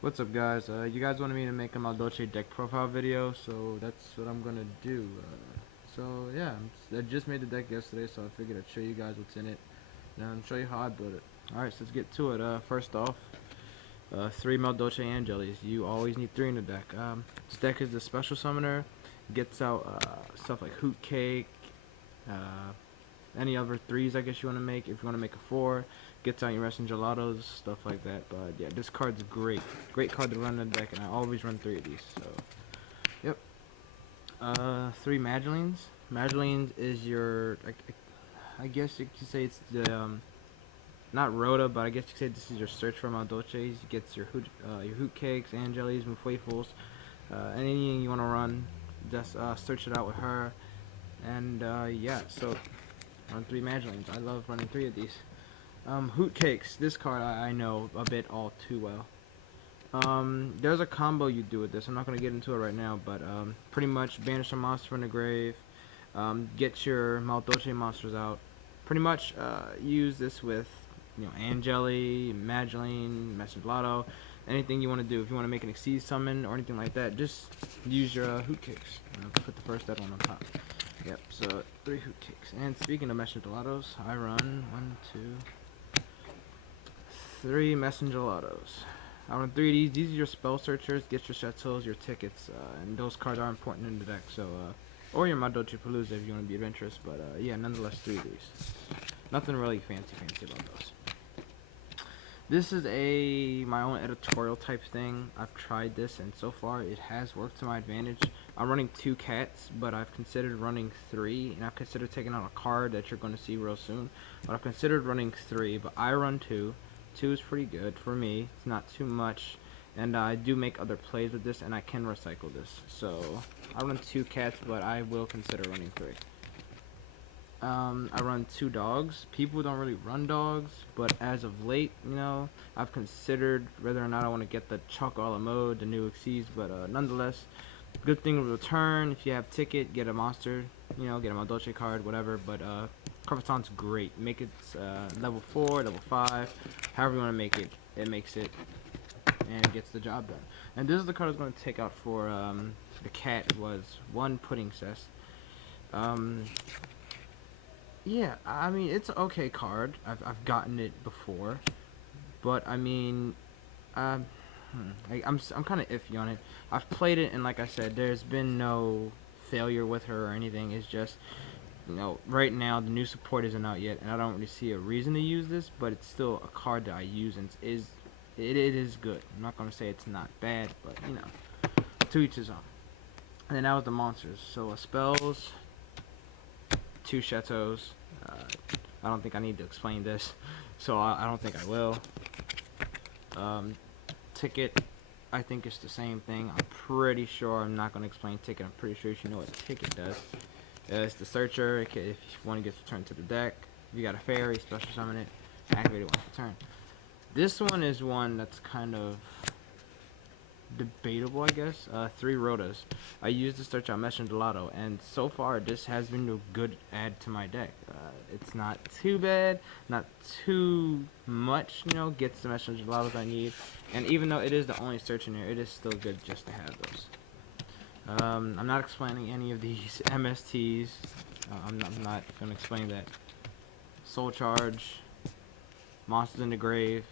What's up, guys? You guys wanted me to make a Madolche deck profile video, so that's what I'm gonna do. Yeah, I just made the deck yesterday, so I figured I'd show you guys what's in it and show you how I build it. Alright, so let's get to it. First off, 3 Madolche Angelis. You always need 3 in the deck. This deck is the special summoner, gets out stuff like Hoot Cake, uh, any other 3s I guess you want to make. If you want to make a 4, gets out your Messenger Gelatos, stuff like that. But yeah, this card's great card to run in the deck, and I always run 3 of these. So yep. 3 Madolines. Madolines is your, I guess you could say it's the not Rhoda, but I guess you could say this is your search for Madolches. You get your hoot cakes, Angelis, Mufuefuls, anything you want to run. Just search it out with her, and yeah. So run 3 Madolines. I love running 3 of these. Hoot Cakes. This card I know a bit all too well. There's a combo you do with this. I'm not going to get into it right now, but pretty much banish a monster from the grave, get your Madolche monsters out. Pretty much use this with, Angeli, Mageline, Messenger, anything you want to do. If you want to make an Exceed summon or anything like that, just use your Hoot Cakes. Put the first dead one on top. Yep, so 3 Hoot Cakes. And speaking of Messenger Gelatos, I run 1, 2, 3 Messenger Gelatos. I run 3 of these. These are your spell searchers, get your chateaus, your tickets, and those cards are important in the deck. So, or your Madolche Palooza if you want to be adventurous. But yeah, nonetheless, 3 of these. Nothing really fancy about those. This is my own editorial type thing. I've tried this, and so far it has worked to my advantage. I'm running 2 cats, but I've considered running 3, and I've considered taking out a card that you're going to see real soon. But I've considered running 3, but I run 2. 2 is pretty good for me. It's not too much, and I do make other plays with this, and I can recycle this. So I run 2 cats, but I will consider running 3. I run 2 dogs. People don't really run dogs, but as of late, I've considered whether or not I want to get the Chocolate mode, the new Exceeds, but nonetheless, good thing to return. If you have ticket, get a monster, get a Madolche card, whatever, but Carpeton's great. Make it level 4, level 5, however you want to make it, it makes it, and it gets the job done. And this is the card I was going to take out for the cat. Was 1 Pudding Cess. Yeah, I mean, it's an okay card. I've gotten it before, but I mean, um, I'm kind of iffy on it. I've played it, and like I said, there's been no failure with her or anything. It's just, right now the new support isn't out yet, and I don't really see a reason to use this. But it's still a card that I use, and it is good. I'm not gonna say it's not bad, but to each his own. And then that was the monsters. So spells, 2 chateaus. I don't think I need to explain this, so I don't think I will. Ticket, I think it's the same thing. I'm pretty sure I'm not going to explain ticket. I'm pretty sure you know what ticket does. It's the searcher. If one gets returned to the deck, if you got a fairy, special summon it, activate it once per turn. This one is one that's kind of debatable, I guess. 3 Rotas. I used to search out Messenger Gelato, and so far this has been a good add to my deck. It's not too bad, not too much, gets the Messenger Gelatos I need. And even though it is the only search in here, it is still good just to have those. I'm not explaining any of these MSTs. I'm not going to explain that. Soul Charge, Monsters in the Grave,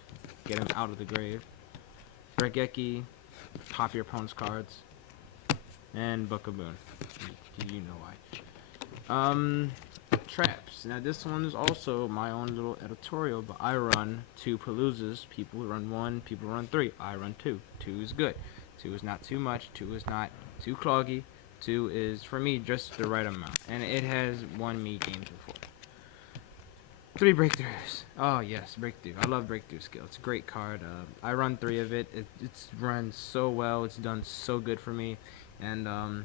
get them out of the grave. Regeki, pop your opponent's cards, and Book of Boon. You know why. Traps. Now this one is also my own little editorial, but I run 2 Paloozas. People run 1, people run 3. I run 2. 2 is good. 2 is not too much. 2 is not too cloggy. 2 is, for me, just the right amount, and it has won me games before. 3 breakthroughs. Oh yes, breakthrough. I love breakthrough skill. It's a great card. I run 3 of it. It's run so well. It's done so good for me. And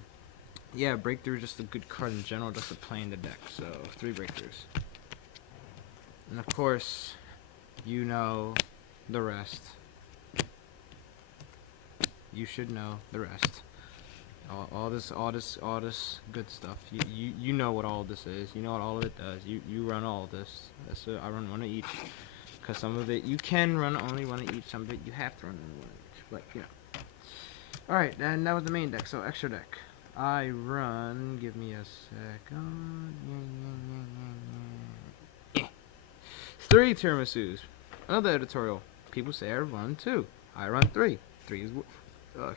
yeah, breakthrough is just a good card in general, just to play in the deck. So 3 breakthroughs. And of course, you know the rest. You should know the rest. All this good stuff. You know what all this is. You know what all of it does. You run all of this. That's it. I run 1 of each. Because some of it you can run only 1 of each. Some of it you have to run only 1 of each. but you know. Alright, and that was the main deck, so extra deck. I run, give me a second. 3 tiramisus. Another editorial. People say I run 2. I run 3. 3 is,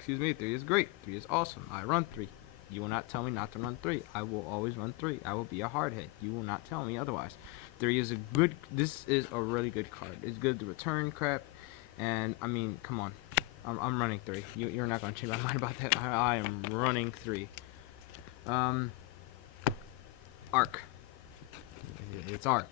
3 is great. 3 is awesome. I run 3. You will not tell me not to run 3. I will always run 3. I will be a hardhead. You will not tell me otherwise. 3 is a good, this is a really good card. It's good to return crap, and I mean, come on. I'm running 3. You're not gonna change my mind about that. I am running 3. Arc. It's Arc.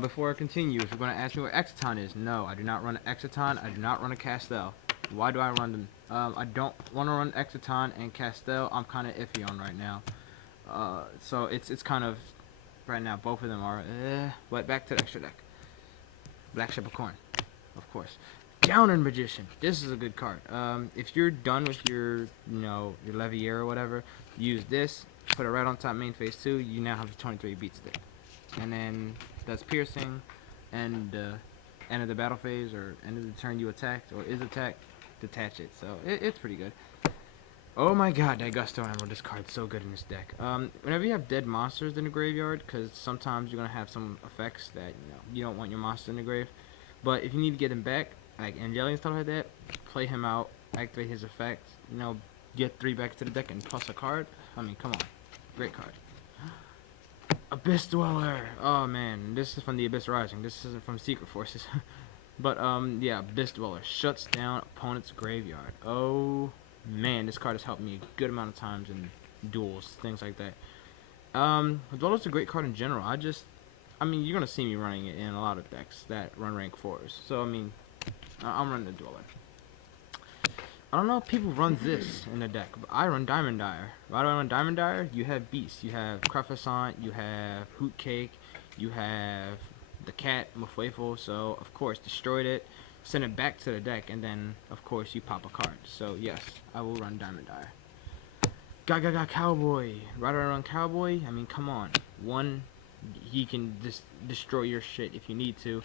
Before I continue, if you're gonna ask me what Exciton is, no, I do not run an Exciton. I do not run a Castel. Why do I run them? I don't want to run Exciton and Castel. I'm kind of iffy on right now. So it's kind of right now. Both of them are. But back to the extra deck. Black Shepherd Corn, of course. Downer Magician. This is a good card. If you're done with your, your Levier or whatever, use this. Put it right on top main phase 2. You now have 23 beats there. And then that's piercing, and end of the battle phase or end of the turn you attacked or is attacked, detach it. So it's pretty good. Oh my god, that Gusto Emerald, this card's so good in this deck. Whenever you have dead monsters in the graveyard, because sometimes you're going to have some effects that you don't want your monster in the grave, but if you need to get him back, like Angelion and stuff like that, play him out, activate his effect, get 3 back to the deck and plus a card. I mean, come on. Great card. Abyss Dweller. Oh man, this is from the Abyss Rising. This isn't from Secret Forces. But yeah, Abyss Dweller shuts down opponent's graveyard. Oh man, this card has helped me a good amount of times in duels, things like that. Dweller's a great card in general. I mean, you're gonna see me running it in a lot of decks that run rank 4s. So I mean, I'm running the Dweller. I don't know if people run this in the deck, but I run Diamond Dyer. Why do I run Diamond Dyer? You have Beast, you have Crefessant, you have Hoot Cake, you have the cat, Mufweful, so of course destroyed it, send it back to the deck, and then of course you pop a card. So yes, I will run Diamond Dyer. Gaga Cowboy. Why do I run Cowboy? I mean, come on. 1, he can destroy your shit if you need to,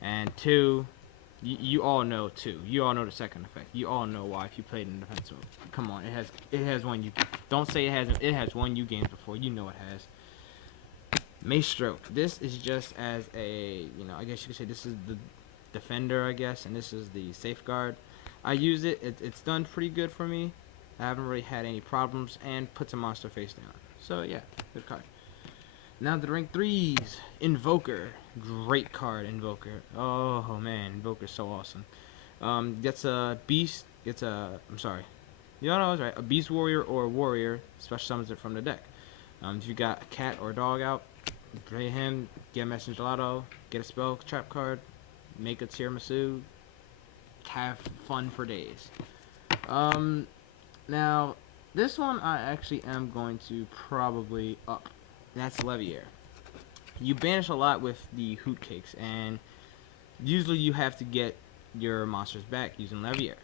and 2, you all know too. You all know the second effect. You all know why if you played in defensive. Come on, it has won you. Don't say it hasn't. It has won you games before. You know it has. Mace Stroke. This is just as a I guess you could say this is the defender, I guess, and this is the safeguard. I use it. It's done pretty good for me. I haven't really had any problems and puts a monster face down. So yeah, good card. Now the rank 3s. Invoker. Great card, Invoker. Oh man, Invoker's so awesome. Gets a beast, I'm sorry. You know what I was right. A beast warrior or a warrior, special summons it from the deck. If you got a cat or a dog out, play him, get a message gelato, get a spell trap card, make a tiramisu, have fun for days. Now, this one I actually am going to probably up. That's Levier. You banish a lot with the Hoot Cakes, and usually you have to get your monsters back using Levier.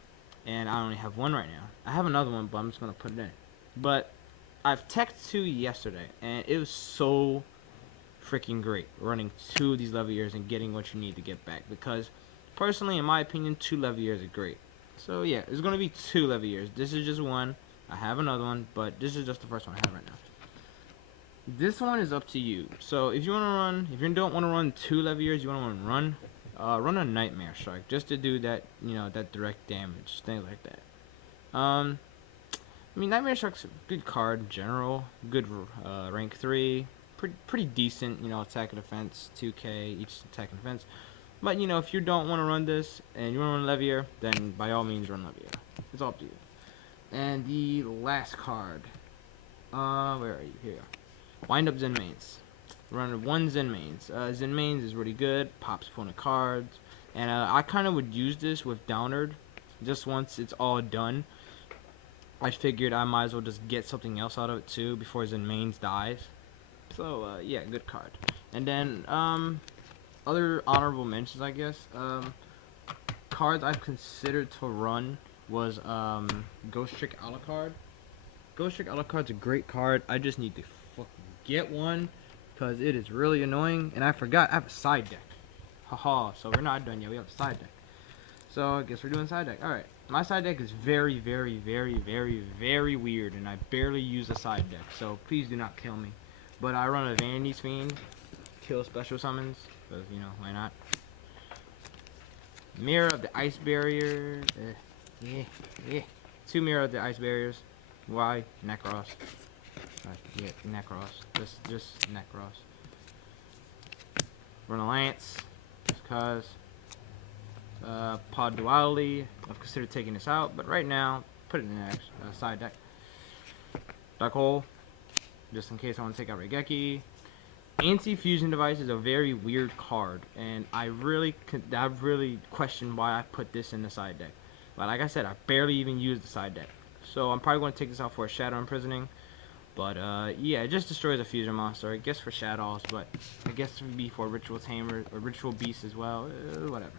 And I only have 1 right now. I have another one, but I'm just going to put it in. But I've teched 2 yesterday, and it was so freaking great running 2 of these Leviers and getting what you need to get back. Because, personally, in my opinion, 2 Leviers are great. So, yeah, it's going to be 2 Leviers. This is just 1. I have another one, but this is just the first one I have right now. This one is up to you. So if you don't want to run 2 Leviers, you want to run a Nightmare Strike just to do that, that direct damage, things like that. I mean, Nightmare Strike's a good card in general. Good rank 3, pretty decent, attack and defense, 2k each attack and defense. But if you don't want to run this and you want to run Levier, then by all means run Levier. It's all up to you. And the last card. Where are you? Here. Wind up Zen Mains. Run 1 Zen Mains. Zen Mains is really good. Pops opponent cards. And I kind of would use this with Downard. Just once it's all done. I figured I might as well just get something else out of it too before Zen Mains dies. So yeah, good card. And then other honorable mentions, I guess. Cards I've considered to run was Ghost Trick Alucard. Ghost Trick Alucard's a great card. I just need to get one because it is really annoying, and I forgot I have a side deck. Haha, so we're not done yet. We have a side deck. So I guess we're doing side deck. Alright. My side deck is very, very, very, very, very weird, and I barely use a side deck, so please do not kill me. But I run a Vanity's Fiend, kill special summons, because, you know, why not? Mirror of the Ice Barrier. Yeah. 2 Mirror of the Ice Barriers. Why? Necros. Yeah, Necros. Just Necros. Run a Lance. Just cause. Pod Duality. I've considered taking this out, but right now, put it in the side deck. Dark Hole. Just in case I want to take out Regeki. Anti-fusion device is a very weird card, and I've really questioned why I put this in the side deck. But like I said, I barely even use the side deck, so I'm probably going to take this out for a Shadow Imprisoning. But yeah, it just destroys a fusion monster. I guess for Shadows, but I guess it would be for Ritual Tamer or Ritual Beast as well. Whatever.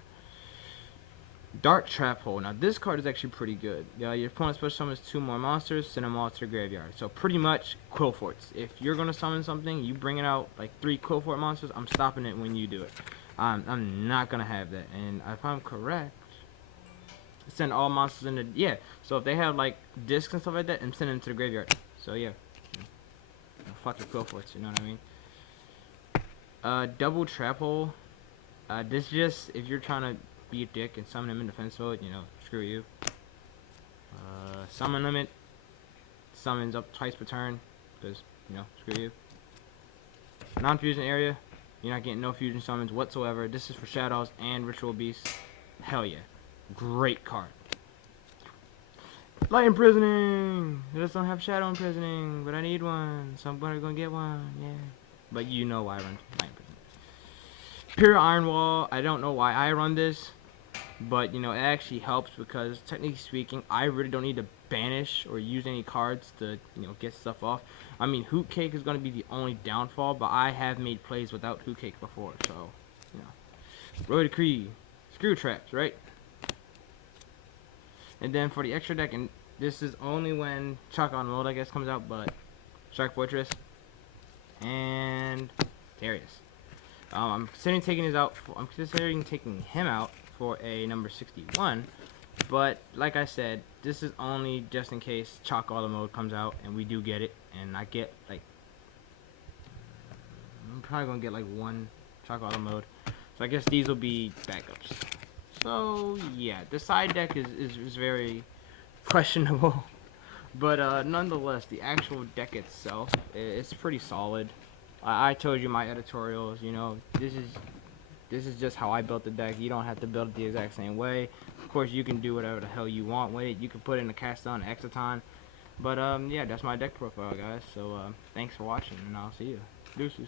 Dark Trap Hole. Now this card is actually pretty good. Your opponent special summons 2 more monsters, send them all to the graveyard. So pretty much Quillforts. If you're gonna summon something, you bring it out like 3 Quillfort monsters. I'm stopping it when you do it. I'm not gonna have that. And if I'm correct, send all monsters in the So if they have like discs and stuff like that, and send them to the graveyard. So yeah, fuck your Quillforts. You know what I mean? Double Trap Hole. This just if you're trying to be a dick and summon him in defense mode, you know, screw you. Summon limit. Summons up twice per turn, because, you know, screw you. Non-fusion area. You're not getting no fusion summons whatsoever. This is for Shadows and Ritual Beasts. Hell yeah. Great card. Light Imprisoning! I just don't have Shadow Imprisoning, but I need one. So I'm gonna get one, yeah. But you know why I run Light Imprisoning. Pure Iron Wall. I don't know why I run this. But, you know, it actually helps because, technically speaking, I really don't need to banish or use any cards to, you know, get stuff off. I mean, Hoot Cake is going to be the only downfall, but I have made plays without Hoot Cake before, so, you know. Royal Decree. Screw Traps, right? And then for the extra deck, and this is only when Chalk on Load, I guess, comes out, but Shark Fortress and Darius. I'm considering taking him out for a number 61, but like I said, this is only just in case Chalk Auto Mode comes out and we do get it, and I get like, I'm probably gonna get like 1 Chalk Auto Mode, so I guess these will be backups. So yeah, the side deck is very questionable, but nonetheless, the actual deck itself, it's pretty solid. I told you my editorials, you know, this is just how I built the deck. You don't have to build it the exact same way. Of course, you can do whatever the hell you want with it. You can put it in a Caston, Exaton. But, yeah, that's my deck profile, guys. So, thanks for watching, and I'll see you. Deuces.